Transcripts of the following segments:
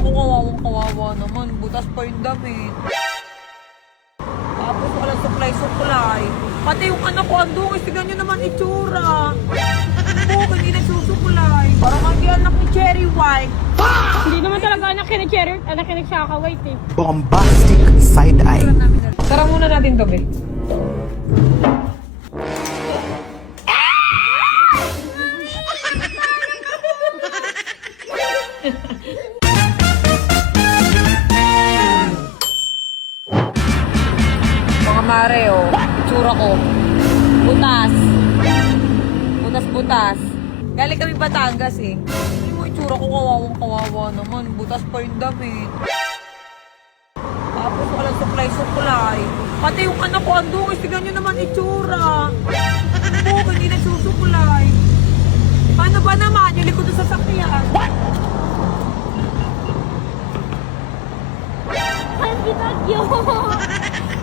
itsura ko, kawawang-kawawa naman. Butas pa yung damit. Tapos walang suklay-suklay. Pati yung anak ko, andungis, tignan nyo naman itsura. Oo, hindi nagsusuklay. Parang hindi anak ni Cherry White. Hindi naman talaga anak ni Cherry, anak ni Shaka White eh. Bombastic side-eye. Tara muna natin to, be. Mga mare, oh. Itsura ko. Butas. Butas-butas. Galing kami Batangas, eh. Hindi mo itsura ko, kawawang-kawawa naman. Butas pa yung damit. Tapos walang suklay-suklay. Pati yung anak ko, andungis, tignan nyo naman itsura. Oo, hindi nagsusuklay. Paano ba naman? Yung likod sa sasakyan. Ay, binagyo!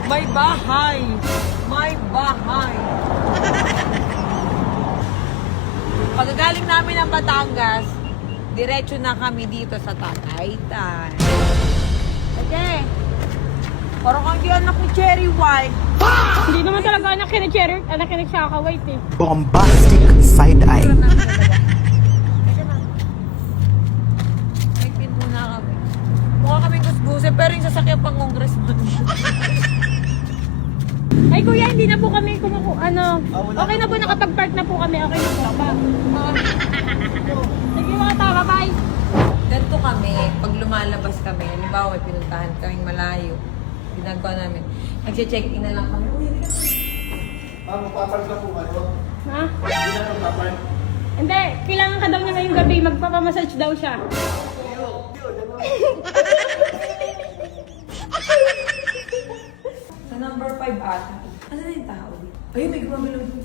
May bahay. May bahay. Pagkagaling namin ng Batangas, diretso na kami dito sa Tagaytay. Okay. Parang hindi anak ni Cherry White. Hindi naman talaga anak ni Cherry, anak ni Shaka White eh. Bombastic side-eye. May pinto na kami. Mukha kaming gusguse, pero yung sasakyan pang congressman. Ay kuya, hindi na po kami okay na po, nakapag-park na po kami, okay na po ba? Sige mga tao, bye! Ganito kami, pag lumalabas kami, halimbawa may pinuntahan kaming malayo, ginagawa namin, nag-check-in na lang kami. Uy, hindi ka Ma'am, magpapark na po kayo. Ha? Hindi na magpapark. Hindi, kailangan ka daw niya ngayong gabi, magpapamassage daw siya. Sa number 5 ata. Ano na yung tao? Ayun, may gumagalaw doon.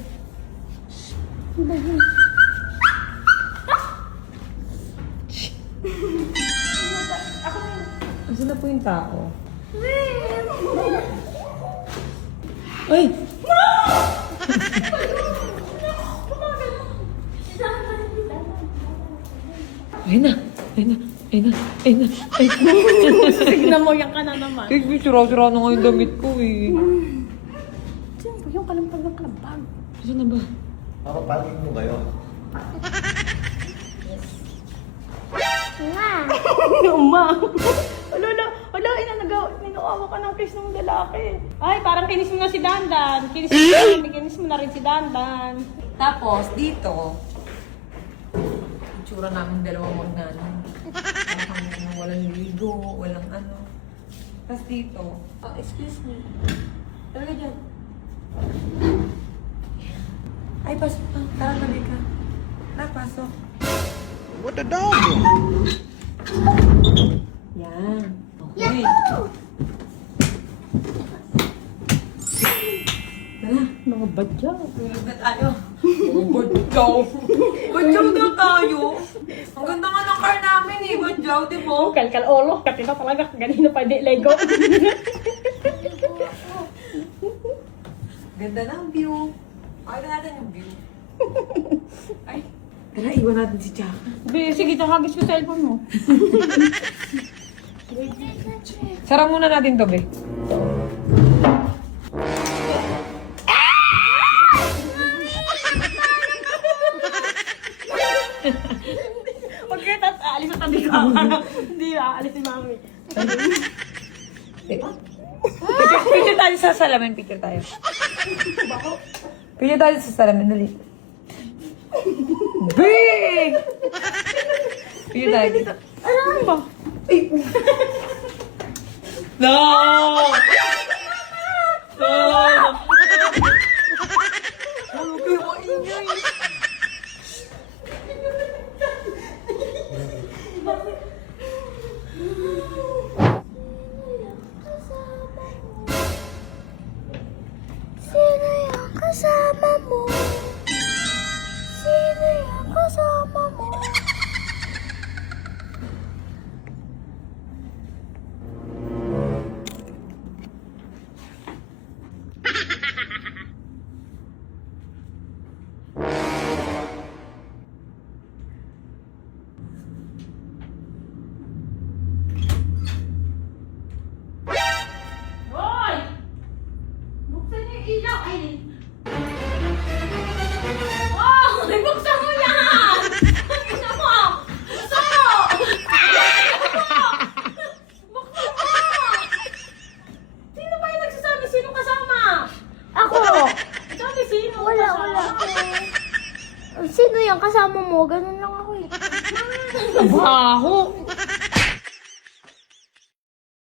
Asa na po yung tao? Ay! Ayun na! Ayun na! Ayun na! Ayun na! Ayun na! Tignan mo, yan ka na naman. Kaya sira-sira na nga yung damit ko eh. Saan po yung kalampag ng kalampag? Saan na ba? Papaparking mo kayo. Uma. Wala, inanuawa ka ng kiss ng lalaki. Ay, parang kinis mo na si Dandan. Kinis mo na rin si Dandan. Tapos, dito, itsura namin dalawang magnanong. Parang walang ligo, walang ano. Tapos dito, excuse me. Talaga dyan. Ay, pasok ka. Tara, tabi ka. Tara, pasok. What the dog? Yan. Okay. Tara. Mga badyaw. Tulog na tayo. Badyaw. Badyaw daw tayo. Ang ganda nga ng car namin eh. Badyaw, di ba? Kalkal-olo. Katina talaga. Ganina pa di Lego. Ganda ng view. Pakita natin yung view. Ay, tara, iwan natin si Chaka. Sige, hagis ko cellphone mo. Sara muna natin to, be. Huwag kayo aalis sa tabi ka. Hindi, aalis si mami. Picture tayo sa salamin. Picture tayo. Picture tayo sa salamin. Dali. Big! Picture tayo dito. Ano ba? No! No! Ano kayo maingay? Sino yung kasama mo? Sino yung kasama mo? Sino yan? Kasama mo? Ganun lang ako eh. Baho.